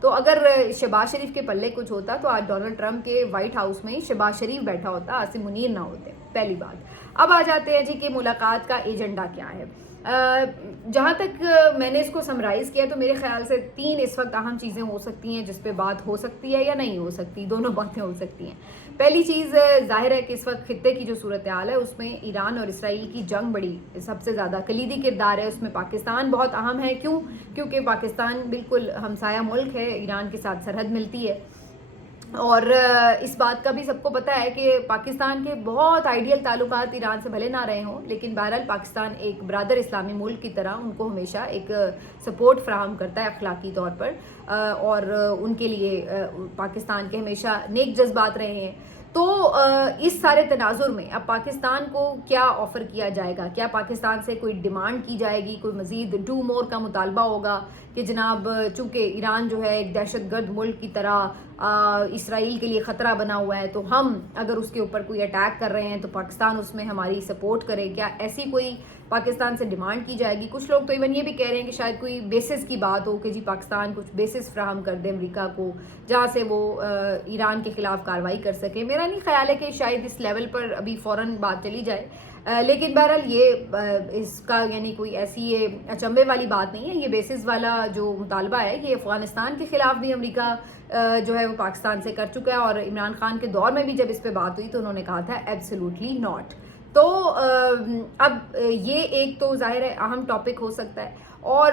تو اگر شہباز شریف کے پلے کچھ ہوتا تو آج ڈونلڈ ٹرمپ کے وائٹ ہاؤس میں شہباز شریف بیٹھا ہوتا, عاصم منیر نہ ہوتے. پہلی بات. اب آ جاتے ہیں جی کہ ملاقات کا ایجنڈا کیا ہے. جہاں تک میں نے اس کو سمرائز کیا تو میرے خیال سے 3 اس وقت اہم چیزیں ہو سکتی ہیں جس پہ بات ہو سکتی ہے یا نہیں ہو سکتی, دونوں باتیں ہو سکتی ہیں. پہلی چیز ظاہر ہے کہ اس وقت خطے کی جو صورتحال ہے اس میں ایران اور اسرائیل کی جنگ بڑی سب سے زیادہ کلیدی کردار ہے. اس میں پاکستان بہت اہم ہے. کیوں؟ کیونکہ پاکستان بالکل ہمسایہ ملک ہے, ایران کے ساتھ سرحد ملتی ہے, اور اس بات کا بھی سب کو پتہ ہے کہ پاکستان کے بہت آئیڈیل تعلقات ایران سے بھلے نہ رہے ہوں, لیکن بہرحال پاکستان ایک برادر اسلامی ملک کی طرح ان کو ہمیشہ ایک سپورٹ فراہم کرتا ہے اخلاقی طور پر, اور ان کے لیے پاکستان کے ہمیشہ نیک جذبات رہے ہیں. تو اس سارے تناظر میں اب پاکستان کو کیا آفر کیا جائے گا؟ کیا پاکستان سے کوئی ڈیمانڈ کی جائے گی, کوئی مزید ڈو مور کا مطالبہ ہوگا کہ جناب چونکہ ایران جو ہے ایک دہشت گرد ملک کی طرح اسرائیل کے لیے خطرہ بنا ہوا ہے, تو ہم اگر اس کے اوپر کوئی اٹیک کر رہے ہیں تو پاکستان اس میں ہماری سپورٹ کرے؟ کیا ایسی کوئی پاکستان سے ڈیمانڈ کی جائے گی؟ کچھ لوگ تو ایون یہ بھی کہہ رہے ہیں کہ شاید کوئی بیسس کی بات ہو کہ جی پاکستان کچھ بیسس فراہم کر دے امریکہ کو جہاں سے وہ ایران کے خلاف کارروائی کر سکے. میرا نہیں خیال ہے کہ شاید اس لیول پر ابھی فوراً بات چلی جائے, لیکن بہرحال یہ اس کا یعنی کوئی ایسی یہ اچنبے والی بات نہیں ہے. یہ بیسس والا جو مطالبہ ہے یہ افغانستان کے خلاف بھی امریکہ جو ہے وہ پاکستان سے کر چکا ہے, اور عمران خان کے دور میں بھی جب اس پہ بات ہوئی تو انہوں نے کہا تھا ایبسلیوٹلی ناٹ. تو اب یہ ایک تو ظاہر ہے اہم ٹاپک ہو سکتا ہے. اور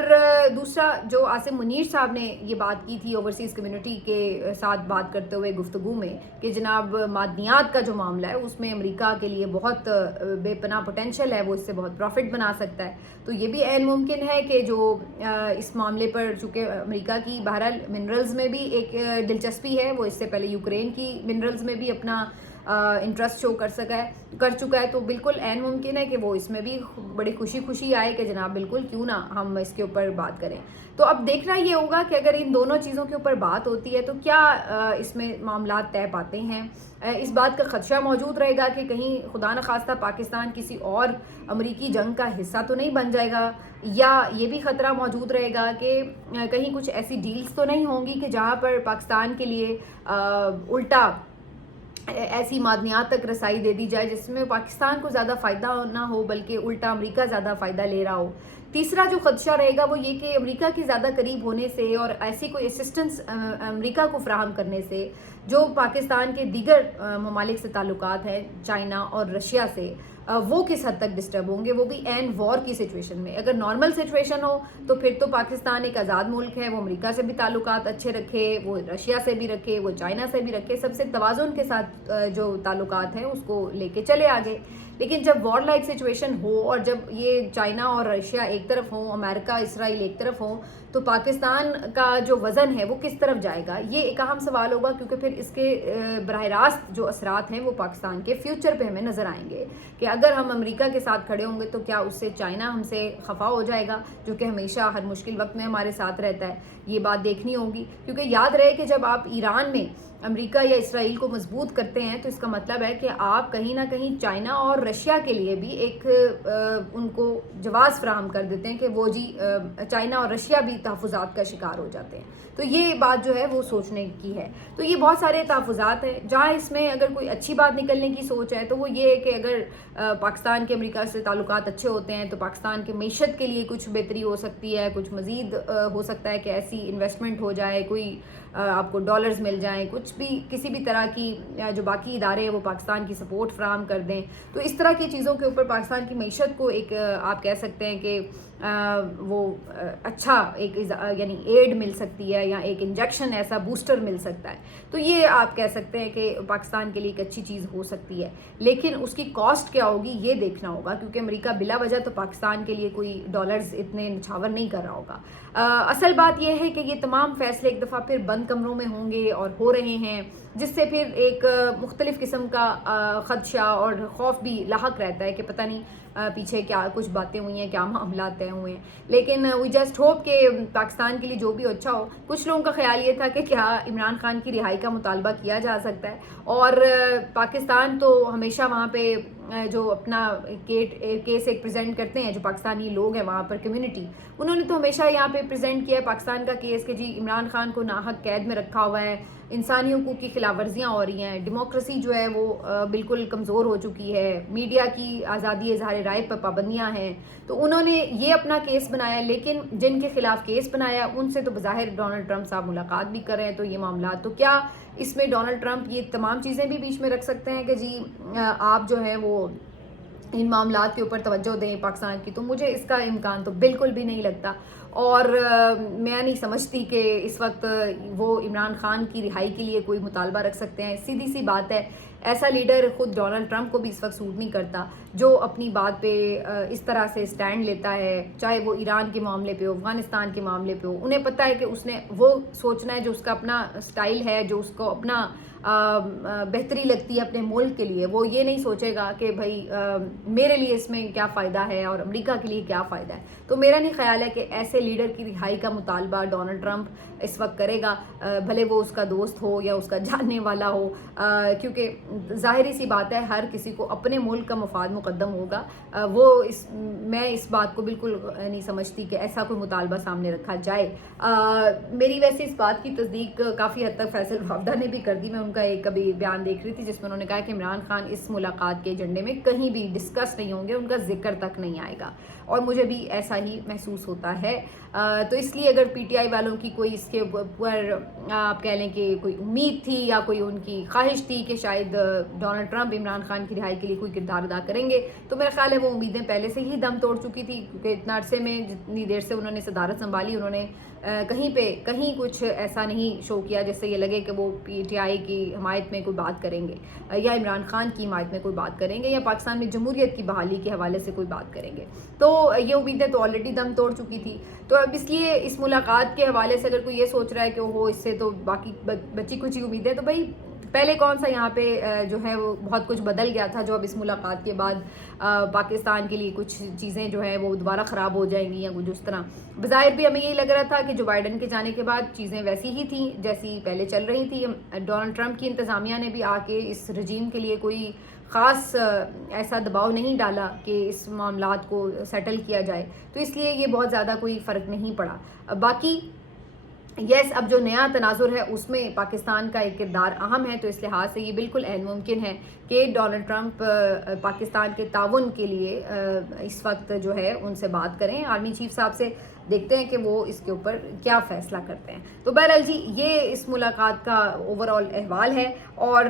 دوسرا جو عاصم منیر صاحب نے یہ بات کی تھی اوورسیز کمیونٹی کے ساتھ بات کرتے ہوئے گفتگو میں کہ جناب معدنیات کا جو معاملہ ہے اس میں امریکہ کے لیے بہت بے پناہ پوٹینشیل ہے, وہ اس سے بہت پروفٹ بنا سکتا ہے. تو یہ بھی عین ممکن ہے کہ جو اس معاملے پر چونکہ امریکہ کی بہرحال منرلز میں بھی ایک دلچسپی ہے, وہ اس سے پہلے یوکرین کی منرلز میں بھی اپنا انٹرسٹ شو کر چکا ہے, تو بالکل عین ممکن ہے کہ وہ اس میں بھی بڑی خوشی آئے کہ جناب بالکل کیوں نہ ہم اس کے اوپر بات کریں. تو اب دیکھنا یہ ہوگا کہ اگر ان دونوں چیزوں کے اوپر بات ہوتی ہے تو کیا اس میں معاملات طے پاتے ہیں. اس بات کا خدشہ موجود رہے گا کہ کہیں خدا نخواستہ پاکستان کسی اور امریکی جنگ کا حصہ تو نہیں بن جائے گا, یا یہ بھی خطرہ موجود رہے گا کہ کہیں کچھ ایسی ڈیلز تو نہیں ہوں گی کہ جہاں پر پاکستان کے لیے الٹا ایسی معدنیات تک رسائی دے دی جائے جس میں پاکستان کو زیادہ فائدہ نہ ہو بلکہ الٹا امریکہ زیادہ فائدہ لے رہا ہو. تیسرا جو خدشہ رہے گا وہ یہ کہ امریکہ کے زیادہ قریب ہونے سے اور ایسی کوئی اسسٹنس امریکہ کو فراہم کرنے سے جو پاکستان کے دیگر ممالک سے تعلقات ہیں چائنا اور رشیا سے, وہ کس حد تک ڈسٹرب ہوں گے, وہ بھی این وار کی سچویشن میں. اگر نارمل سچویشن ہو تو پھر تو پاکستان ایک آزاد ملک ہے, وہ امریکہ سے بھی تعلقات اچھے رکھے, وہ رشیا سے بھی رکھے, وہ چائنا سے بھی رکھے, سب سے توازن کے ساتھ جو تعلقات ہیں اس کو لے کے چلے آگے. لیکن جب وار لائک سچویشن ہو اور جب یہ چائنا اور رشیا ایک طرف ہوں, امریکہ اسرائیل ایک طرف ہوں, تو پاکستان کا جو وزن ہے وہ کس طرف جائے گا, یہ ایک اہم سوال ہوگا, کیونکہ پھر اس کے براہ راست جو اثرات ہیں وہ پاکستان کے فیوچر پہ ہمیں نظر آئیں گے کہ اگر ہم امریکہ کے ساتھ کھڑے ہوں گے تو کیا اس سے چائنا ہم سے خفا ہو جائے گا, جو کہ ہمیشہ ہر مشکل وقت میں ہمارے ساتھ رہتا ہے. یہ بات دیکھنی ہوگی, کیونکہ یاد رہے کہ جب آپ ایران میں امریکہ یا اسرائیل کو مضبوط کرتے ہیں تو اس کا مطلب ہے کہ آپ کہیں نہ کہیں چائنا اور رشیا کے لیے بھی ایک ان کو جواز فراہم کر دیتے ہیں کہ وہ جی چائنا اور رشیا بھی تحفظات کا شکار ہو جاتے ہیں. تو یہ بات جو ہے وہ سوچنے کی ہے. تو یہ بہت سارے تحفظات ہیں جہاں اس میں اگر کوئی اچھی بات نکلنے کی سوچ ہے تو وہ یہ ہے کہ اگر پاکستان کے امریکہ سے تعلقات اچھے ہوتے ہیں تو پاکستان کے معیشت کے لیے کچھ بہتری ہو سکتی ہے, کچھ مزید ہو سکتا ہے کہ ایسی انویسٹمنٹ ہو جائے, کوئی آپ کو ڈالرز مل جائیں, کچھ بھی کسی بھی طرح کی جو باقی ادارے ہیں وہ پاکستان کی سپورٹ فراہم کر دیں. تو اس طرح کی چیزوں کے اوپر پاکستان کی معیشت کو ایک آپ کہہ سکتے ہیں کہ وہ اچھا ایک یعنی ایڈ مل سکتی ہے یا ایک انجیکشن ایسا بوسٹر مل سکتا ہے. تو یہ آپ کہہ سکتے ہیں کہ پاکستان کے لیے ایک اچھی چیز ہو سکتی ہے, لیکن اس کی کاسٹ کیا ہوگی یہ دیکھنا ہوگا, کیونکہ امریکہ بلا وجہ تو پاکستان کے لیے کوئی ڈالرز اتنے نچھاور نہیں کر رہا ہوگا. اصل بات یہ ہے کہ یہ تمام فیصلے ایک دفعہ پھر بند کمروں میں ہوں گے اور ہو رہے ہیں, جس سے پھر ایک مختلف قسم کا خدشہ اور خوف بھی لاحق رہتا ہے کہ پتہ نہیں پیچھے کیا کچھ باتیں ہوئی ہیں, کیا معاملات طے ہوئے ہیں. لیکن وی جسٹ ہوپ کہ پاکستان کے لیے جو بھی اچھا ہو. کچھ لوگوں کا خیال یہ تھا کہ کیا عمران خان کی رہائی کا مطالبہ کیا جا سکتا ہے, اور پاکستان تو ہمیشہ وہاں پہ جو اپنا کیس ایک پریزنٹ کرتے ہیں, جو پاکستانی لوگ ہیں وہاں پر کمیونٹی, انہوں نے تو ہمیشہ یہاں پہ پریزنٹ کیا ہے پاکستان کا کیس کہ جی عمران خان کو ناحق قید میں رکھا ہوا ہے, انسانی حقوق کی خلاف ورزیاں ہو رہی ہیں, ڈیموکریسی جو ہے وہ بالکل کمزور ہو چکی ہے, میڈیا کی آزادی اظہار رائے پر پابندیاں ہیں. تو انہوں نے یہ اپنا کیس بنایا, لیکن جن کے خلاف کیس بنایا ان سے تو بظاہر ڈونلڈ ٹرمپ صاحب ملاقات بھی کر رہے ہیں. تو یہ معاملات, تو کیا اس میں ڈونلڈ ٹرمپ یہ تمام چیزیں بھی بیچ میں رکھ سکتے ہیں کہ جی آپ جو ہے وہ ان معاملات کے اوپر توجہ دیں پاکستان کی؟ تو مجھے اس کا امکان تو بالکل بھی نہیں لگتا, اور میں نہیں سمجھتی کہ اس وقت وہ عمران خان کی رہائی کے لیے کوئی مطالبہ رکھ سکتے ہیں. سیدھی سی بات ہے, ایسا لیڈر خود ڈونلڈ ٹرمپ کو بھی اس وقت سوٹ نہیں کرتا جو اپنی بات پہ اس طرح سے سٹینڈ لیتا ہے, چاہے وہ ایران کے معاملے پہ ہو, افغانستان کے معاملے پہ ہو. انہیں پتہ ہے کہ اس نے وہ سوچنا ہے جو اس کا اپنا سٹائل ہے, جو اس کو اپنا بہتری لگتی ہے اپنے ملک کے لیے. وہ یہ نہیں سوچے گا کہ بھائی میرے لیے اس میں کیا فائدہ ہے اور امریکہ کے لیے کیا فائدہ ہے. تو میرا نہیں خیال ہے کہ ایسے لیڈر کی رہائی کا مطالبہ ڈونلڈ ٹرمپ اس وقت کرے گا, بھلے وہ اس کا دوست ہو یا اس کا جاننے والا ہو, کیونکہ ظاہری سی بات ہے ہر کسی کو اپنے ملک کا مفاد مقدم ہوگا. میں اس بات کو بالکل نہیں سمجھتی کہ ایسا کوئی مطالبہ سامنے رکھا جائے. میری ویسے اس بات کی تصدیق کافی حد تک فیصل رافدہ نے بھی کر دی. میں ان کا ایک کبھی بیان دیکھ رہی تھی جس میں انہوں نے کہا کہ عمران خان اس ملاقات کے ایجنڈے میں کہیں بھی ڈسکس نہیں ہوں گے, ان کا ذکر تک نہیں آئے گا, اور مجھے بھی ایسا ہی محسوس ہوتا ہے. تو اس لیے اگر پی ٹی آئی والوں کی کوئی اس کے اوپر آپ کہہ لیں کہ کوئی امید تھی یا کوئی ان کی خواہش تھی کہ شاید ڈونلڈ ٹرمپ عمران خان کی رہائی کے لیے کوئی کردار ادا کریں گے, تو میرا خیال ہے وہ امیدیں پہلے سے ہی دم توڑ چکی تھی, کیونکہ اتنا عرصے میں جتنی دیر سے انہوں نے صدارت سنبھالی انہوں نے کہیں کچھ ایسا نہیں شو کیا جس سے یہ لگے کہ وہ پی ٹی آئی کی حمایت میں کوئی بات کریں گے, یا عمران خان کی حمایت میں کوئی بات کریں گے, یا پاکستان میں جمہوریت کی بحالی کے حوالے سے کوئی بات کریں گے. تو یہ امیدیں تو آلریڈی دم توڑ چکی تھی. تو اب اس لیے اس ملاقات کے حوالے سے اگر کوئی یہ سوچ رہا ہے کہ وہ اس سے تو باقی بچی کچھ ہی امیدیں, تو بھائی پہلے کون سا یہاں پہ جو ہے وہ بہت کچھ بدل گیا تھا جو اب اس ملاقات کے بعد پاکستان کے لیے کچھ چیزیں جو ہیں وہ دوبارہ خراب ہو جائیں گی یا کچھ اس طرح. بظاہر بھی ہمیں یہی لگ رہا تھا کہ جو بائیڈن کے جانے کے بعد چیزیں ویسی ہی تھیں جیسی پہلے چل رہی تھی. ڈونلڈ ٹرمپ کی انتظامیہ نے بھی آ کے اس رجیم کے لیے کوئی خاص ایسا دباؤ نہیں ڈالا کہ اس معاملات کو سیٹل کیا جائے, تو اس لیے یہ بہت زیادہ کوئی فرق نہیں پڑا. باقی یس, اب جو نیا تناظر ہے اس میں پاکستان کا ایک کردار اہم ہے, تو اس لحاظ سے یہ بالکل عین ممکن ہے کہ ڈونلڈ ٹرمپ پاکستان کے تعاون کے لیے اس وقت جو ہے ان سے بات کریں, آرمی چیف صاحب سے. دیکھتے ہیں کہ وہ اس کے اوپر کیا فیصلہ کرتے ہیں. تو بہرحال جی یہ اس ملاقات کا اوور آل احوال ہے. اور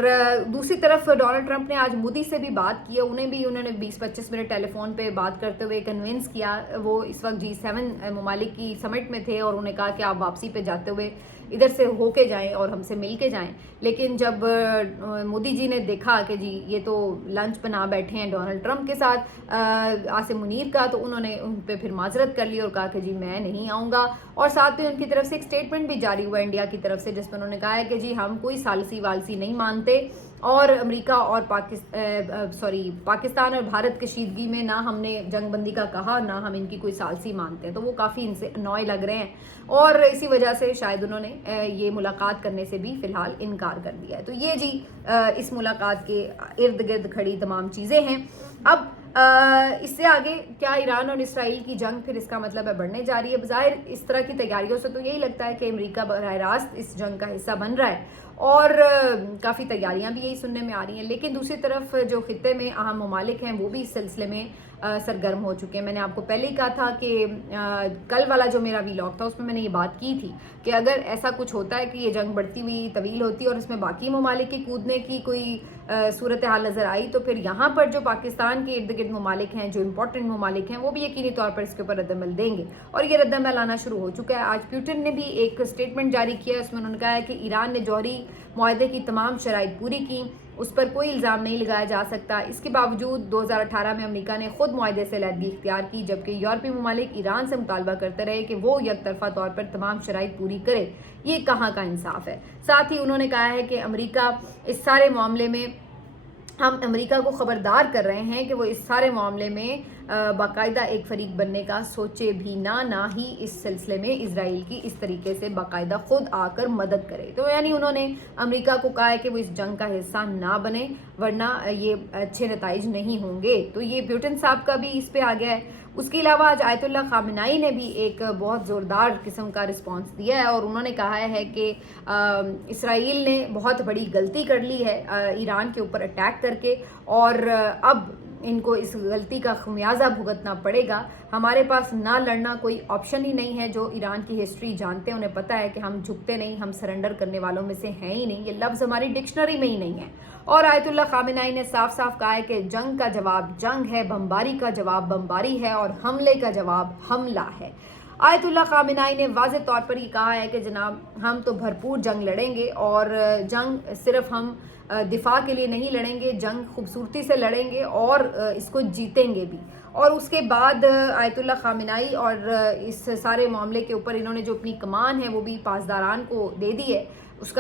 دوسری طرف ڈونلڈ ٹرمپ نے آج مودی سے بھی بات کی ہے, انہوں نے 20-25 منٹ ٹیلی فون پہ بات کرتے ہوئے کنونس کیا. وہ اس وقت G7 ممالک کی سمٹ میں تھے اور انہوں نے کہا کہ آپ واپسی پہ جاتے ہوئے ادھر سے ہو کے جائیں اور ہم سے مل کے جائیں. لیکن جب مودی جی نے دیکھا کہ جی یہ تو لنچ بنا بیٹھے ہیں ڈونلڈ ٹرمپ کے ساتھ عاصم منیر کا, تو انہوں نے ان پہ پھر معذرت کر لی اور کہا کہ جی میں نہیں آؤں گا. اور ساتھ میں ان کی طرف سے ایک سٹیٹمنٹ بھی جاری ہوا انڈیا کی طرف سے جس میں انہوں نے کہا ہے کہ جی ہم کوئی ثالثی والسی نہیں مانتے, اور امریکہ اور پاکستان اور بھارت کشیدگی میں نہ ہم نے جنگ بندی کا کہا نہ ہم ان کی کوئی ثالثی مانتے ہیں. تو وہ کافی ان سے انوائے لگ رہے ہیں, اور اسی وجہ سے شاید انہوں نے یہ ملاقات کرنے سے بھی فی الحال انکار کر دیا ہے. تو یہ جی اس ملاقات کے ارد گرد کھڑی تمام چیزیں ہیں. اب اس سے آگے کیا ایران اور اسرائیل کی جنگ پھر اس کا مطلب ہے بڑھنے جا رہی ہے؟ بظاہر اس طرح کی تیاریوں سے تو یہی لگتا ہے کہ امریکہ براہ راست اس جنگ کا حصہ بن رہا ہے, اور کافی تیاریاں بھی یہی سننے میں آ رہی ہیں. لیکن دوسری طرف جو خطے میں اہم ممالک ہیں وہ بھی اس سلسلے میں سرگرم ہو چکے ہیں. میں نے آپ کو پہلے ہی کہا تھا کہ کل والا جو میرا ویلاگ تھا اس میں نے یہ بات کی تھی کہ اگر ایسا کچھ ہوتا ہے کہ یہ جنگ بڑھتی ہوئی طویل ہوتی ہے اور اس میں باقی ممالک کی کودنے کی کوئی صورتحال نظر آئی, تو پھر یہاں پر جو پاکستان کے ارد گرد ممالک ہیں, جو امپورٹنٹ ممالک ہیں, وہ بھی یقینی طور پر اس کے اوپر رد عمل دیں گے, اور یہ رد عمل آنا شروع ہو چکا ہے. آج پیوٹن نے بھی ایک اسٹیٹمنٹ جاری کیا ہے, اس میں انہوں نے کہا ہے کہ ایران نے جوہری معاہدے کی تمام شرائط پوری کی, اس پر کوئی الزام نہیں لگایا جا سکتا. اس کے باوجود 2018 میں امریکہ نے خود معاہدے سے علیحدگی اختیار کی, جبکہ یورپی ممالک ایران سے مطالبہ کرتے رہے کہ وہ یک طرفہ طور پر تمام شرائط پوری کرے. یہ کہاں کا انصاف ہے؟ ساتھ ہی انہوں نے کہا ہے کہ امریکہ اس سارے معاملے میں ہم امریکہ کو خبردار کر رہے ہیں کہ وہ اس سارے معاملے میں باقاعدہ ایک فریق بننے کا سوچے بھی نہ ہی اس سلسلے میں اسرائیل کی اس طریقے سے باقاعدہ خود آ کر مدد کرے. تو یعنی انہوں نے امریکہ کو کہا ہے کہ وہ اس جنگ کا حصہ نہ بنے ورنہ یہ اچھے نتائج نہیں ہوں گے. تو یہ پیوٹن صاحب کا بھی اس پہ آ گیا ہے. اس کے علاوہ آج آیت اللہ خامنائی نے بھی ایک بہت زوردار قسم کا رسپانس دیا ہے اور انہوں نے کہا ہے کہ اسرائیل نے بہت بڑی غلطی کر لی ہے ایران کے اوپر اٹیک کر کے, اور اب ان کو اس غلطی کا خمیازہ بھگتنا پڑے گا. ہمارے پاس نہ لڑنا کوئی آپشن ہی نہیں ہے. جو ایران کی ہسٹری جانتے ہیں انہیں پتہ ہے کہ ہم جھکتے نہیں, ہم سرنڈر کرنے والوں میں سے ہیں ہی نہیں. یہ لفظ ہماری ڈکشنری میں ہی نہیں ہے. اور آیت اللہ خامنائی نے صاف صاف کہا ہے کہ جنگ کا جواب جنگ ہے, بمباری کا جواب بمباری ہے اور حملے کا جواب حملہ ہے. آیت اللہ خامنائی نے واضح طور پر یہ کہا ہے کہ جناب ہم تو بھرپور جنگ لڑیں گے, اور جنگ صرف ہم دفاع کے لیے نہیں لڑیں گے, جنگ خوبصورتی سے لڑیں گے اور اس کو جیتیں گے بھی. اور اس کے بعد آیت اللہ خامنائی اور اس سارے معاملے کے اوپر انہوں نے جو اپنی کمان ہے وہ بھی پاسداران کو دے دی ہے. اس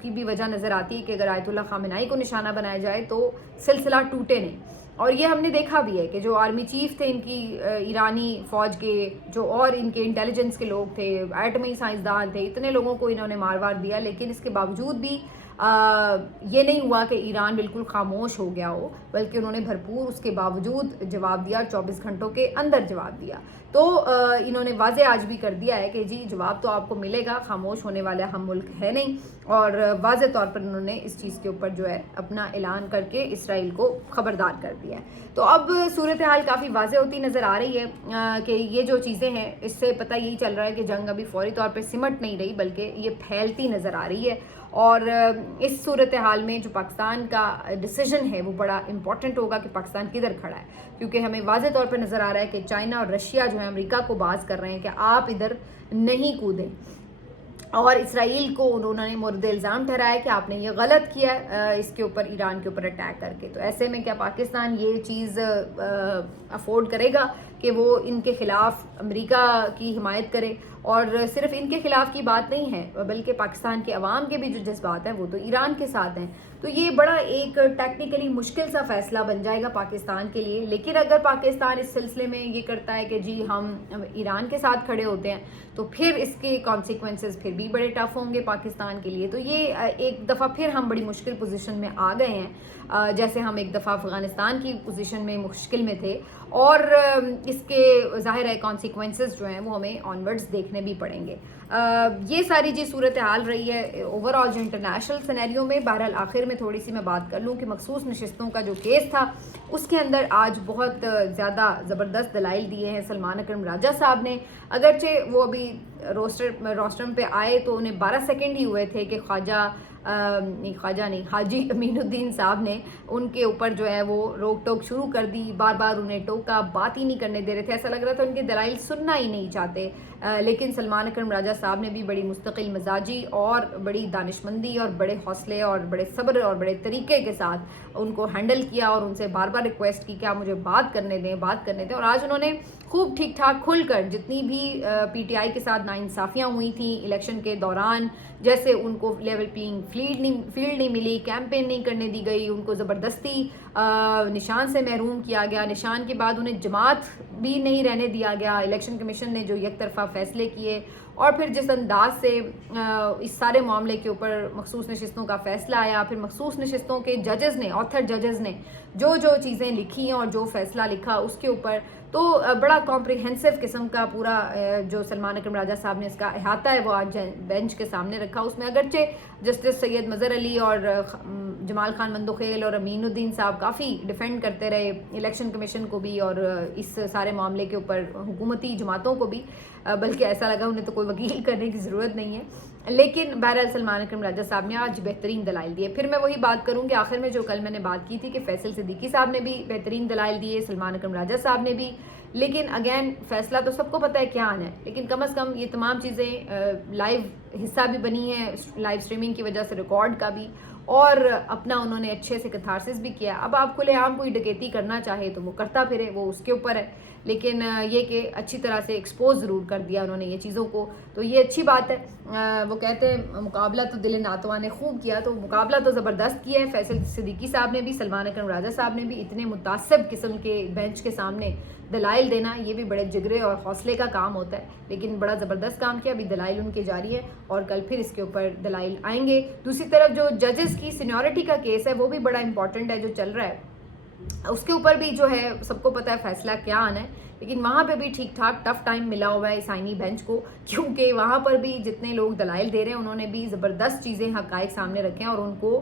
کی بھی وجہ نظر آتی ہے کہ اگر آیت اللہ خامنائی کو نشانہ بنایا جائے تو سلسلہ ٹوٹے نہیں. اور یہ ہم نے دیکھا بھی ہے کہ جو آرمی چیف تھے ان کی ایرانی فوج کے, جو اور ان کے انٹیلیجنس کے لوگ تھے, ایٹمی سائنسدان تھے, اتنے لوگوں کو انہوں نے مار دیا, لیکن اس کے باوجود بھی یہ نہیں ہوا کہ ایران بالکل خاموش ہو گیا ہو, بلکہ انہوں نے بھرپور اس کے باوجود جواب دیا, 24 گھنٹوں کے اندر جواب دیا. تو انہوں نے واضح آج بھی کر دیا ہے کہ جی جواب تو آپ کو ملے گا, خاموش ہونے والا ہم ملک ہے نہیں. اور واضح طور پر انہوں نے اس چیز کے اوپر جو ہے اپنا اعلان کر کے اسرائیل کو خبردار کر دیا ہے. تو اب صورتحال کافی واضح ہوتی نظر آ رہی ہے کہ یہ جو چیزیں ہیں اس سے پتہ یہی چل رہا ہے کہ جنگ ابھی فوری طور پہ سمٹ نہیں رہی بلکہ یہ پھیلتی نظر آ رہی ہے. اور اس صورتحال میں جو پاکستان کا ڈیسیژن ہے وہ بڑا امپورٹنٹ ہوگا کہ پاکستان کدھر کھڑا ہے, کیونکہ ہمیں واضح طور پر نظر آ رہا ہے کہ چائنا اور رشیا جو ہے امریکہ کو باز کر رہے ہیں کہ آپ ادھر نہیں کودیں, اور اسرائیل کو انہوں نے مورد الزام ٹھہرایا کہ آپ نے یہ غلط کیا اس کے اوپر, ایران کے اوپر اٹیک کر کے. تو ایسے میں کیا پاکستان یہ چیز افورڈ کرے گا کہ وہ ان کے خلاف امریکہ کی حمایت کرے؟ اور صرف ان کے خلاف کی بات نہیں ہے بلکہ پاکستان کے عوام کے بھی جو جذبات ہیں وہ تو ایران کے ساتھ ہیں. تو یہ بڑا ایک ٹیکنیکلی مشکل سا فیصلہ بن جائے گا پاکستان کے لیے. لیکن اگر پاکستان اس سلسلے میں یہ کرتا ہے کہ جی ہم ایران کے ساتھ کھڑے ہوتے ہیں تو پھر اس کے کانسیکوینسز پھر بھی بڑے ٹف ہوں گے پاکستان کے لیے. تو یہ ایک دفعہ پھر ہم بڑی مشکل پوزیشن میں آ گئے ہیں, جیسے ہم ایک دفعہ افغانستان کی پوزیشن میں مشکل میں تھے, اور اس کے ظاہر ہے کانسیکوینسز جو ہیں وہ ہمیں آنورڈز دیکھنے بھی پڑیں گے. یہ ساری جی صورتحال رہی ہے اوور آل جو انٹرنیشنل سینیریو میں. بہرحال آخر میں تھوڑی سی میں بات کر لوں کہ مخصوص نشستوں کا جو کیس تھا اس کے اندر آج بہت زیادہ زبردست دلائل دیے ہیں سلمان اکرم راجہ صاحب نے. اگرچہ وہ ابھی روسٹرم پہ آئے تو انہیں 12 سیکنڈ ہی ہوئے تھے کہ حاجی امین الدین صاحب نے ان کے اوپر جو ہے وہ روک ٹوک شروع کر دی, بار بار انہیں ٹوکا, بات ہی نہیں کرنے دے رہے تھے, ایسا لگ رہا تھا ان کے دلائل سننا ہی نہیں چاہتے. لیکن سلمان اکرم راجہ صاحب نے بھی بڑی مستقل مزاجی اور بڑی دانشمندی اور بڑے حوصلے اور بڑے صبر اور بڑے طریقے کے ساتھ ان کو ہینڈل کیا اور ان سے بار بار ریکویسٹ کی کہ آپ مجھے بات کرنے دیں. اور آج انہوں نے خوب ٹھیک ٹھاک کھل کر جتنی بھی پی ٹی آئی کے ساتھ ناانصافیاں ہوئی تھیں الیکشن کے دوران, جیسے ان کو لیول پلینگ فیلڈ نہیں ملی, کیمپین نہیں کرنے دی گئی, ان کو زبردستی نشان سے محروم کیا گیا, نشان کے بعد انہیں جماعت بھی نہیں رہنے دیا گیا, الیکشن کمیشن نے جو یک طرفہ فیصلے کیے, اور پھر جس انداز سے اس سارے معاملے کے اوپر مخصوص نشستوں کا فیصلہ آیا, پھر مخصوص نشستوں کے ججز نے, آتھر ججز نے جو چیزیں لکھی ہیں اور جو فیصلہ لکھا اس کے اوپر, تو بڑا کمپریہنسو قسم کا پورا جو سلمان اکرم راجہ صاحب نے اس کا احاطہ ہے وہ آج بینچ کے سامنے رکھا. اس میں اگرچہ جسٹس سید مظہر علی اور جمال خان مندوخیل اور امین الدین صاحب کافی ڈیفینڈ کرتے رہے الیکشن کمیشن کو بھی اور اس سارے معاملے کے اوپر حکومتی جماعتوں کو بھی, بلکہ ایسا لگا انہیں تو کوئی وکیل کرنے کی ضرورت نہیں ہے. لیکن بہرحال سلمان اکرم راجہ صاحب نے آج بہترین دلائل دیے. پھر میں وہی بات کروں کہ آخر میں جو کل میں نے بات کی تھی کہ فیصل صدیقی صاحب نے بھی بہترین دلائل دیے, سلمان اکرم راجہ صاحب نے بھی, لیکن اگین فیصلہ تو سب کو پتہ ہے کیا آنا ہے, لیکن کم از کم یہ تمام چیزیں لائیو حصہ بھی بنی ہیں, لائیو سٹریمنگ کی وجہ سے ریکارڈ کا بھی, اور اپنا انہوں نے اچھے سے کتھارسس بھی کیا. اب آپ کھلے عام کوئی ڈکیتی کرنا چاہے تو وہ کرتا پھرے, وہ اس کے اوپر ہے, لیکن یہ کہ اچھی طرح سے ایکسپوز ضرور کر دیا انہوں نے یہ چیزوں کو, تو یہ اچھی بات ہے. وہ کہتے ہیں مقابلہ تو دل ناتواں نے خوب کیا, تو مقابلہ تو زبردست کیا ہے. فیصل صدیقی صاحب نے بھی, سلمان اکرم راجہ صاحب نے بھی اتنے متعصب قسم کے بینچ کے سامنے دلائل دینا, یہ بھی بڑے جگرے اور حوصلے کا کام ہوتا ہے, لیکن بڑا زبردست کام کیا. ابھی دلائل ان کے جاری ہے اور کل پھر اس کے اوپر دلائل آئیں گے. دوسری طرف جو ججز کی سینیورٹی کا کیس ہے وہ بھی بڑا امپورٹنٹ ہے جو چل رہا ہے, اس کے اوپر بھی جو ہے سب کو پتہ ہے فیصلہ کیا آنا ہے, لیکن وہاں پہ بھی ٹھیک ٹھاک ٹف ٹائم ملا ہوا ہے اس آئینی بینچ کو, کیونکہ وہاں پر بھی جتنے لوگ دلائل دے رہے ہیں انہوں نے بھی زبردست چیزیں حقائق سامنے رکھے ہیں, اور ان کو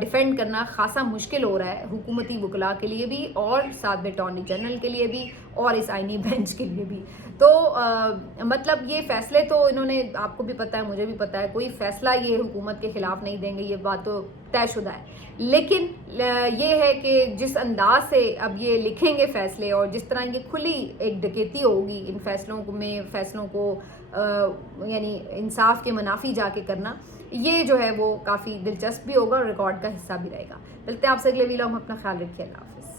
ڈیفینڈ کرنا خاصا مشکل ہو رہا ہے حکومتی وکلاء کے لیے بھی, اور ساتھ میں اٹارنی جنرل کے لیے بھی, اور اس آئینی بینچ کے لیے بھی. تو مطلب یہ فیصلے تو انہوں نے, آپ کو بھی پتہ ہے مجھے بھی پتہ ہے, کوئی فیصلہ یہ حکومت کے خلاف نہیں دیں گے, یہ بات تو طے شدہ ہے. لیکن یہ ہے کہ جس انداز سے اب یہ لکھیں گے فیصلے, اور جس طرح یہ کھلی ایک ڈکیتی ہوگی ان فیصلوں کو یعنی انصاف کے منافی جا کے کرنا, یہ جو ہے وہ کافی دلچسپ بھی ہوگا اور ریکارڈ کا حصہ بھی رہے گا. ملتے ہیں آپ سے اگلے ویلاگ میں, اپنا خیال رکھیے, اللہ حافظ.